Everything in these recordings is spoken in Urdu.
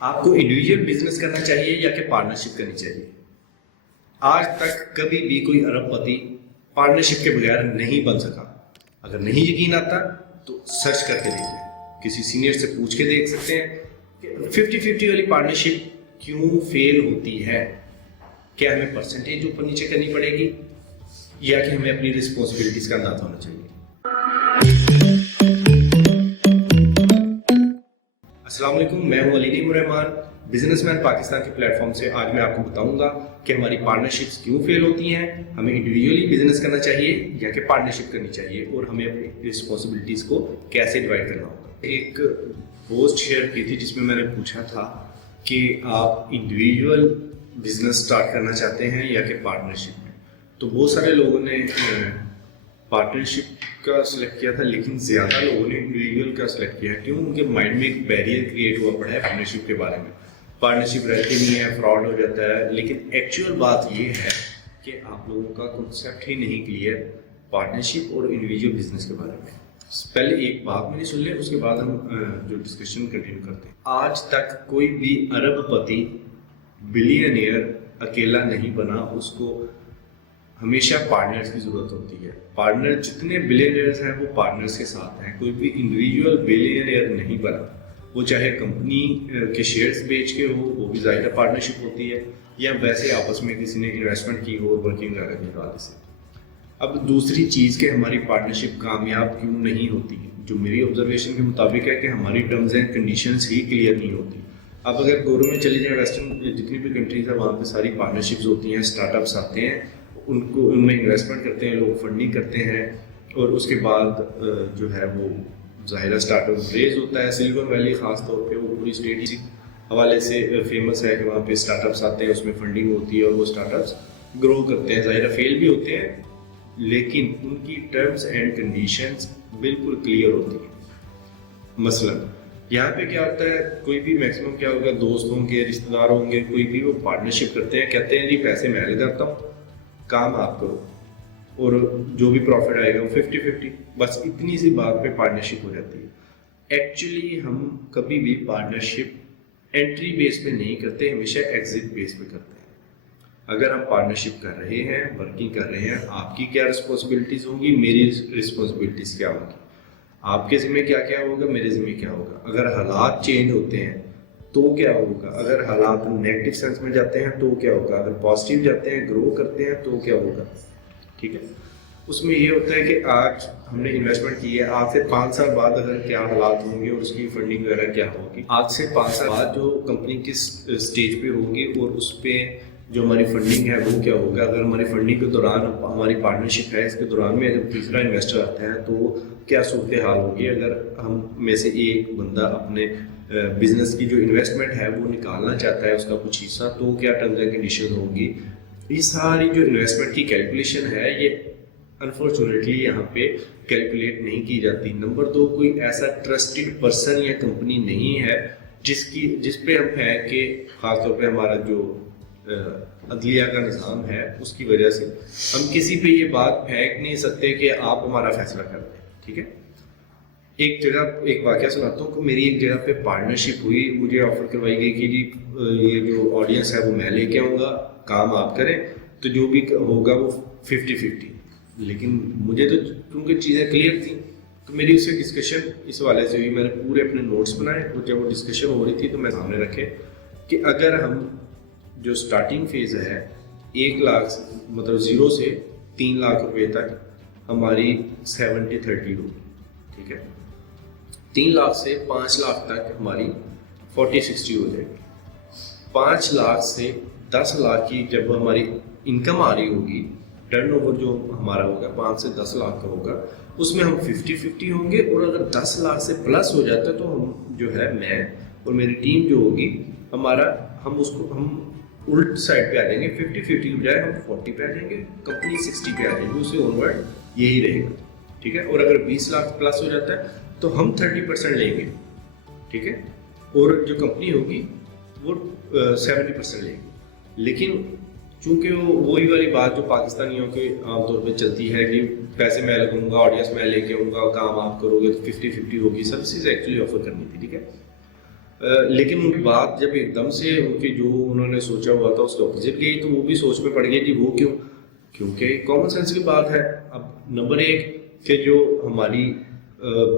آپ کو انڈیویجول بزنس کرنا چاہیے یا کہ پارٹنرشپ کرنی چاہیے؟ آج تک کبھی بھی کوئی ارب پتی پارٹنرشپ کے بغیر نہیں بن سکا۔ اگر نہیں یقین آتا تو سرچ کر کے دیکھیں، کسی سینئر سے پوچھ کے دیکھ سکتے ہیں کہ 50-50 والی پارٹنرشپ کیوں فیل ہوتی ہے۔ کیا ہمیں پرسنٹیج اوپر نیچے کرنی پڑے گی یا کہ ہمیں اپنی رسپانسبلٹیز کا اندازہ ہونا چاہیے؟ السلام علیکم، میں ہوں علی نعیم الرحمان، بزنس مین پاکستان کے پلیٹ فارم سے۔ آج میں آپ کو بتاؤں گا کہ ہماری پارٹنرشپس کیوں فیل ہوتی ہیں، ہمیں انڈیویجولی بزنس کرنا چاہیے یا کہ پارٹنرشپ کرنی چاہیے، اور ہمیں اپنی رسپانسبلٹیز کو کیسے ڈیوائڈ کرنا ہوگا۔ ایک پوسٹ شیئر کی تھی جس میں میں نے پوچھا تھا کہ آپ انڈیویجول بزنس سٹارٹ کرنا چاہتے ہیں یا کہ پارٹنرشپ میں، تو بہت سارے لوگوں نے پارٹنرشپ کا سلیکٹ کیا تھا، لیکن زیادہ لوگوں نے انڈیویجول کا سلیکٹ کیا۔ کیوں؟ ان کے مائنڈ میں ایک بیریئر کریٹ ہوا پڑا ہے پارٹنرشپ کے بارے میں، پارٹنرشپ رہتی نہیں ہے، فراڈ ہو جاتا ہے۔ لیکن ایکچوئل بات یہ ہے کہ آپ لوگوں کا کنسیپٹ ہی نہیں کلیئر پارٹنرشپ اور انڈیویجول بزنس کے بارے میں۔ پہلے ایک بات میری سن لیں، اس کے بعد ہم جو ڈسکشن کنٹینیو کرتے ہیں۔ آج تک کوئی بھی ارب پتی بلینئر اکیلا نہیں بنا، اس کو ہمیشہ پارٹنرز کی ضرورت ہوتی ہے۔ پارٹنر جتنے بلینئرز ہیں وہ پارٹنرز کے ساتھ ہیں، کوئی بھی انڈیویجول بلینئر نہیں بنا، وہ چاہے کمپنی کے شیئرز بیچ کے ہو، وہ بھی ظاہر پارٹنرشپ ہوتی ہے، یا ویسے آپس میں کسی نے انویسٹمنٹ کی ہو ورکنگ وغیرہ کے حوالے سے۔ اب دوسری چیز کہ ہماری پارٹنرشپ کامیاب کیوں نہیں ہوتی، جو میری آبزرویشن کے مطابق ہے کہ ہماری terms and conditions he clear نہیں ہوتی۔ اب اگر گورو میں چلی جائیں، ویسٹرن جتنی بھی کنٹریز ہیں وہاں پہ ساری پارٹنرشپز ہوتی ہیں، اسٹارٹ اپس آتے ہیں، ان میں انویسٹمنٹ کرتے ہیں لوگ، فنڈنگ کرتے ہیں، اور اس کے بعد جو ہے وہ ظاہرہ اسٹارٹ اپ ریز ہوتا ہے۔ سلیکن ویلی خاص طور پہ وہ پوری اسٹیٹ اسی حوالے سے فیمس ہے کہ وہاں پہ اسٹارٹ اپس آتے ہیں، اس میں فنڈنگ ہوتی ہے اور وہ اسٹارٹ اپس گرو کرتے ہیں، ظاہرہ فیل بھی ہوتے ہیں، لیکن ان کی ٹرمز اینڈ کنڈیشنز بالکل کلیئر ہوتی ہیں۔ مثلا یہاں پہ کیا ہوتا ہے، کوئی بھی میکسیمم کیا ہوگا، دوست ہوں گے، رشتہ دار ہوں گے، کوئی بھی وہ پارٹنرشپ کرتے ہیں، کہتے ہیں جی پیسے میں لے جاتا ہوں، کام آپ کرو، اور جو بھی پروفٹ آئے گا وہ 50-50، بس اتنی سی بات پہ پارٹنرشپ ہو جاتی ہے۔ ایکچولی ہم کبھی بھی پارٹنرشپ انٹری بیس پہ نہیں کرتے، ہمیشہ ایگزٹ بیس پہ کرتے ہیں۔ اگر ہم پارٹنرشپ کر رہے ہیں، ورکنگ کر رہے ہیں، آپ کی کیا رسپانسبلٹیز ہوں گی، میری رسپانسبلٹیز کیا ہوں گی، آپ کے ذمہ کیا کیا ہوگا، میرے ذمہ کیا ہوگا۔ اگر حالات چینج ہوتے ہیں تو کیا ہوگا، اگر حالات نیگیٹو سینس میں جاتے ہیں تو کیا ہوگا، اگر پازیٹیو جاتے ہیں، گرو کرتے ہیں تو کیا ہوگا، ٹھیک ہے۔ اس میں یہ ہوتا ہے کہ آج ہم نے انویسٹمنٹ کی ہے، آج سے 5 سال بعد اگر کیا حالات ہوں گے اور اس کی فنڈنگ وغیرہ کیا ہوگی، آج سے 5 سال بعد جو کمپنی کس اسٹیج پہ ہوگی اور اس پہ جو ہماری فنڈنگ ہے وہ کیا ہوگا۔ اگر ہماری فنڈنگ کے دوران ہماری پارٹنرشپ ہے، اس کے دوران میں جب تیسرا انویسٹر آتا ہے تو کیا صورتحال ہوگی۔ اگر ہم میں سے ایک بندہ اپنے بزنس کی جو انویسٹمنٹ ہے وہ نکالنا چاہتا ہے اس کا کچھ حصہ، تو کیا ٹرمز اینڈ کنڈیشن ہوگی۔ یہ ساری جو انویسٹمنٹ کی کیلکولیشن ہے یہ انفارچونیٹلی یہاں پہ کیلکولیٹ نہیں کی جاتی۔ نمبر 2، کوئی ایسا ٹرسٹڈ پرسن یا کمپنی نہیں ہے جس پہ ہم پھینک کے، خاص طور پہ ہمارا جو عدلیہ کا نظام ہے اس کی وجہ سے ہم کسی پہ یہ بات پھینک نہیں سکتے کہ آپ ہمارا فیصلہ کر دیں، ٹھیک ہے۔ ایک جگہ ایک واقعہ سناتا ہوں کہ میری ایک جگہ پہ پارٹنرشپ ہوئی، مجھے آفر کروائی گئی کہ جی یہ جو آڈینس ہے وہ میں لے کے آؤں گا، کام آپ کریں، تو جو بھی ہوگا وہ 50-50۔ لیکن مجھے تو کیونکہ چیزیں کلیئر تھیں تو میری اس سے ڈسکشن اس حوالے سے ہوئی، میں نے پورے اپنے نوٹس بنائے، اور جب وہ ڈسکشن ہو رہی تھی تو میں سامنے رکھے کہ اگر ہم جو سٹارٹنگ فیز ہے 1 لاکھ مطلب 0 سے 3 لاکھ روپے تک ہماری 70-30 ہوگی، ٹھیک ہے۔ 3 لاکھ سے 5 لاکھ تک ہماری 40-60 ہو جائے گی۔ 5 لاکھ سے 10 لاکھ کی جب ہماری انکم آ رہی ہوگی، ٹرن اوور جو ہمارا ہوگا 5 سے 10 لاکھ کا ہوگا، اس میں ہم 50-50 ہوں گے، اور اگر 10 لاکھ سے پلس ہو جاتا ہے تو ہم جو ہے، میں اور میری ٹیم جو ہوگی ہمارا، ہم اس کو ہم الٹ سائڈ پہ آ جائیں گے، 50-50 کی بجائے ہم 40 پہ آ جائیں گے، کمپنی 60 پہ آ جائے گی، اس سے آن ورڈ یہی رہے گا، ٹھیک ہے۔ اور اگر 20 لاکھ پلس ہو جاتا ہے تو ہم 30% لیں گے، ٹھیک ہے، اور جو کمپنی ہوگی وہ 70% لے گی۔ لیکن چونکہ وہی والی بات جو پاکستانیوں کے عام طور پہ چلتی ہے کہ پیسے میں لگاؤں گا، آڈینس میں لے کے آؤں گا، کام آپ کرو گے، تو 50-50 ہوگی، سروسز ایکچولی آفر کرنی تھی، ٹھیک ہے۔ لیکن ان کی بات جب ایک دم سے ان کی جو انہوں نے سوچا ہوا تھا اس کے اپوزٹ گئی تو وہ بھی سوچ میں پڑ گئی کہ وہ کیوں، کیونکہ کامن سینس کی بات ہے. اب نمبر ایک کہ جو ہماری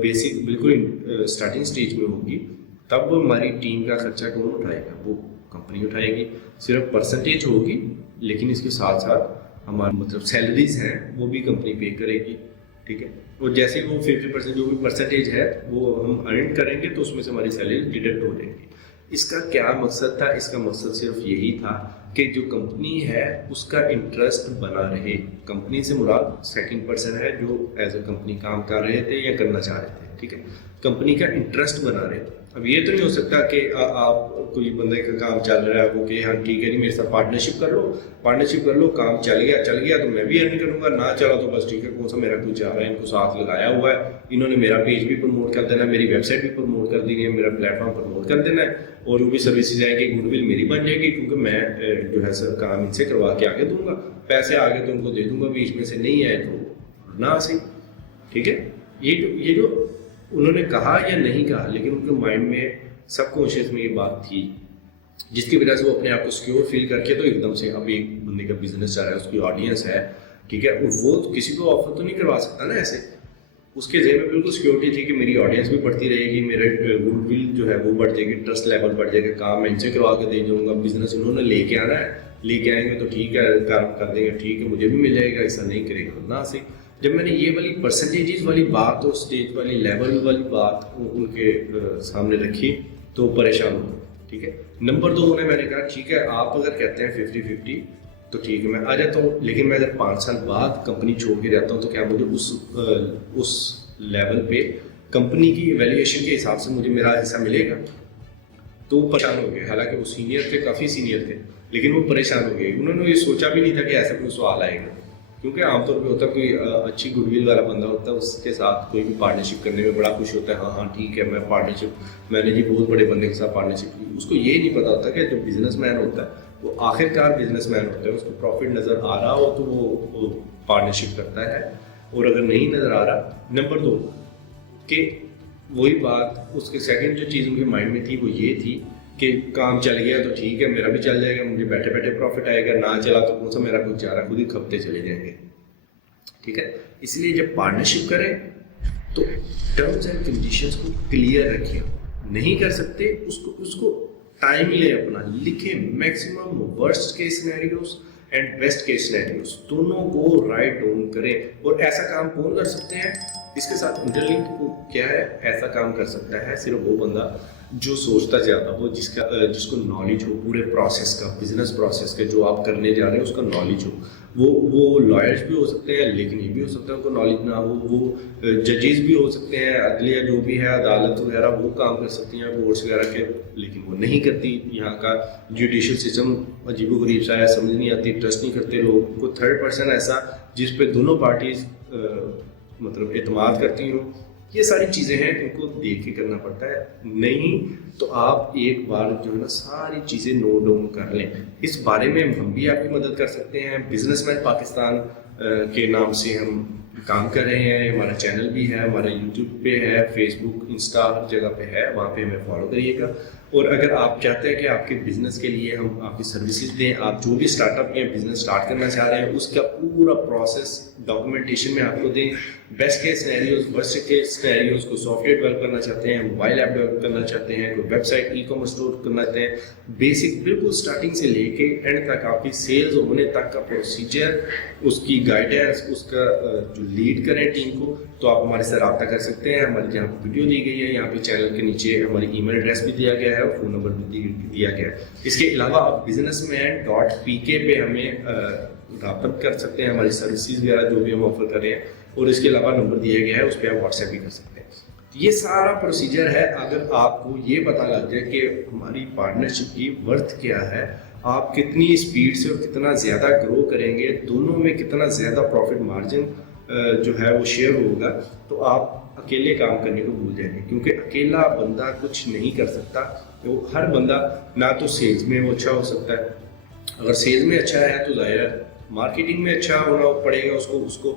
بیسک بالکل اسٹارٹنگ اسٹیج میں ہوگی تب ہماری ٹیم کا خرچہ کون اٹھائے گا؟ وہ کمپنی اٹھائے گی. صرف پرسنٹیج ہوگی لیکن اس کے ساتھ ساتھ ہمارا مطلب سیلریز ہیں وہ بھی کمپنی پے کرے گی. ٹھیک ہے، اور جیسے وہ 50% جو بھی پرسنٹیج ہے وہ ہم ارن کریں گے تو اس میں سے ہماری سیلری ڈیڈکٹ ہو جائے گی. اس کا کیا مقصد تھا؟ اس کا مقصد صرف یہی تھا کہ جو کمپنی ہے اس کا انٹرسٹ بنا رہے. کمپنی سے مراد سیکنڈ پرسن ہے جو ایز اے کمپنی کام کر رہے تھے یا کرنا چاہ رہے تھے. ٹھیک ہے، کمپنی کا انٹرسٹ بنا رہے. اب یہ تو نہیں ہو سکتا کہ آپ کوئی بندے کا کام چل رہا ہے وہ کہ ہاں ٹھیک ہے جی میرے ساتھ پارٹنرشپ کر لو، کام چل گیا تو میں بھی ارن کروں گا، نہ چلا تو بس ٹھیک ہے کون سا میرا کچھ جا رہا ہے، ان کو ساتھ لگایا ہوا ہے، انہوں نے میرا پیج بھی پروموٹ کر دینا ہے، میری ویب سائٹ بھی پروموٹ کر دینی ہے، میرا پلیٹ فارم پروموٹ کر دینا ہے، اور جو بھی سروسز آئیں گی گڈ ول میری بن جائے گی کیونکہ میں جو ہے سر کام ان سے کروا کے آگے دوں گا، پیسے آگے تو ان کو دے دوں گا، بیچ میں سے نہیں آئے تو نہ صحیح. ٹھیک ہے، یہ جو انہوں نے کہا یا نہیں کہا لیکن ان کے مائنڈ میں سب کانشیس میں یہ بات تھی جس کی وجہ سے وہ اپنے آپ کو سیکیور فیل کر کے تو ایک دم سے اب ایک بندے کا بزنس چل رہا ہے، اس کی آڈینس ہے. ٹھیک ہے، اور وہ کسی کو آفر تو نہیں کروا سکتا نا ایسے. اس کے ذہن میں بالکل سیکورٹی تھی کہ میری آڈینس بھی بڑھتی رہے گی، میرے گڈ ول جو ہے وہ بڑھ جائے گی، ٹرسٹ لیول بڑھ جائے گا، کام میں ان سے کروا کے دے دوں گا، بزنس انہوں نے لے کے آنا ہے، لے کے آئیں گے تو ٹھیک ہے کام کر دیں گے، ٹھیک ہے مجھے بھی مل جائے گا، ایسا نہیں کرے گا نہ صحیح. جب میں نے یہ والی پرسنٹیجز والی بات اور اسٹیج والی لیول والی بات ان کے سامنے رکھی تو پریشان ہوں. ٹھیک ہے، نمبر 2 میں نے کہا ٹھیک ہے آپ اگر کہتے ہیں 50-50 تو ٹھیک ہے میں آ جاتا ہوں، لیکن میں اگر 5 سال بعد کمپنی چھوڑ کے جاتا ہوں تو کیا مجھے اس لیول پہ کمپنی کی ایویلیویشن کے حساب سے مجھے میرا حصہ ملے گا؟ تو وہ پریشان ہو گئے. حالانکہ وہ سینئر تھے، کافی سینئر تھے، لیکن وہ پریشان ہو گئے. انہوں نے یہ سوچا بھی نہیں تھا کہ ایسا کوئی سوال آئے گا، کیونکہ عام طور پہ ہوتا ہے کوئی اچھی گڈ ول والا بندہ ہوتا ہے اس کے ساتھ کوئی بھی پارٹنرشپ کرنے میں بڑا خوش ہوتا ہے. ہاں ٹھیک ہے میں نے جی بہت بڑے بندے کے ساتھ پارٹنرشپ کی. اس کو یہ نہیں پتا ہوتا کہ جو بزنس مین ہوتا ہے وہ آخر کار بزنس مین ہوتا ہے، اس کو پروفٹ نظر آ رہا ہو تو وہ پارٹنرشپ کرتا ہے، اور اگر نہیں نظر آ رہا. نمبر 2 کہ وہی بات اس کے سیکنڈ جو چیز ان کے مائنڈ میں تھی وہ یہ تھی کہ کام چل گیا تو ٹھیک ہے میرا بھی چل جائے گا، مجھے بیٹھے بیٹھے پروفٹ آئے گا، نہ چلا تو کون سا میرا کچھ جا رہا ہے، خود ہی کھپتے چلے جائیں گے. ٹھیک ہے، اس لیے جب پارٹنرشپ کریں تو ٹرمز اینڈ کنڈیشنز کو کلیئر رکھیں. نہیں کر سکتے اس کو ٹائم لیں، اپنا لکھیں، maximum worst case scenarios and best case scenarios دونوں کو رائٹ ڈاؤن کریں. اور ایسا کام کون کر سکتے ہیں اس کے ساتھ انٹرلنک کیا ہے؟ ایسا کام کر سکتا ہے صرف وہ بندہ جو سوچتا زیادہ ہو، جس کو نالج ہو پورے پروسیس کا، بزنس پروسیس کا، جو آپ کرنے جا رہے ہیں اس کا نالج ہو. وہ لائرز بھی ہو سکتے ہیں لیکن یہ بھی ہو سکتا ہے ان کو نالج نہ ہو. وہ ججز بھی ہو سکتے ہیں، عدلیہ جو بھی ہے عدالت وغیرہ وہ کام کر سکتی ہیں کورٹس وغیرہ کے، لیکن وہ نہیں کرتی. یہاں کا جوڈیشل سسٹم عجیب و غریب سا ہے، سمجھ نہیں آتی، ٹرسٹ نہیں کرتے لوگ. کوئی تھرڈ پرسن ایسا جس پہ دونوں پارٹیز مطلب اعتماد کرتی ہوں. یہ ساری چیزیں ہیں ان کو دیکھ کے کرنا پڑتا ہے. نہیں تو آپ ایک بار جو ہے نا ساری چیزیں نوٹ ڈاؤن کر لیں. اس بارے میں ہم بھی آپ کی مدد کر سکتے ہیں. بزنس مین پاکستان کے نام سے ہم کام کر رہے ہیں، ہمارا چینل بھی ہے، ہمارا یوٹیوب پہ ہے، فیس بک، انسٹا ہر جگہ پہ ہے، وہاں پہ ہمیں فالو کریے گا. اور اگر آپ چاہتے ہیں کہ آپ کے بزنس کے لیے ہم آپ کی سروسز دیں، آپ جو بھی اسٹارٹ اپ یا بزنس اسٹارٹ کرنا چاہ رہے ہیں اس کا پورا پروسیس ڈاکومنٹیشن میں آپ کو دیں. Best case scenarios, worst case scenarios, کو سافٹ ویئر ڈیولپ کرنا چاہتے ہیں، موبائل ایپ ڈیولپ کرنا چاہتے ہیں، کوئی website e commerce store کرنا چاہتے ہیں، بیسک بالکل اسٹارٹنگ سے لے کے اینڈ تک آپ کی سیلز ہونے تک کا پروسیجر، اس کی گائیڈنس، اس کا جو لیڈ کریں ٹیم کو، تو آپ ہمارے سے رابطہ کر سکتے ہیں. ہماری جہاں ویڈیو دی گئی ہے یہاں پہ چینل کے نیچے ہماری ای میل ایڈریس بھی دیا گیا ہے اور فون نمبر بھی دیا گیا ہے. اس کے علاوہ آپ businessman.pk پہ ہمیں رابطہ کر سکتے ہیں، ہماری سروسز وغیرہ جو بھی ہم آفر کر رہے ہیں، اور اس کے علاوہ نمبر دیا گیا ہے اس پہ آپ واٹس ایپ بھی کر سکتے ہیں. یہ سارا پروسیجر ہے. اگر آپ کو یہ پتہ لگ جائے کہ ہماری پارٹنرشپ کی ورتھ کیا ہے، آپ کتنی اسپیڈ سے اور کتنا زیادہ گرو کریں گے، دونوں میں کتنا زیادہ پروفٹ مارجن جو ہے وہ شیئر ہوگا، تو آپ اکیلے کام کرنے کو بھول جائیں گے. کیونکہ اکیلا بندہ کچھ نہیں کر سکتا. تو ہر بندہ نہ تو سیلز میں وہ اچھا ہو سکتا ہے، اگر سیلز میں اچھا ہے تو ظاہر ہے مارکیٹنگ میں اچھا ہونا پڑے گا اس کو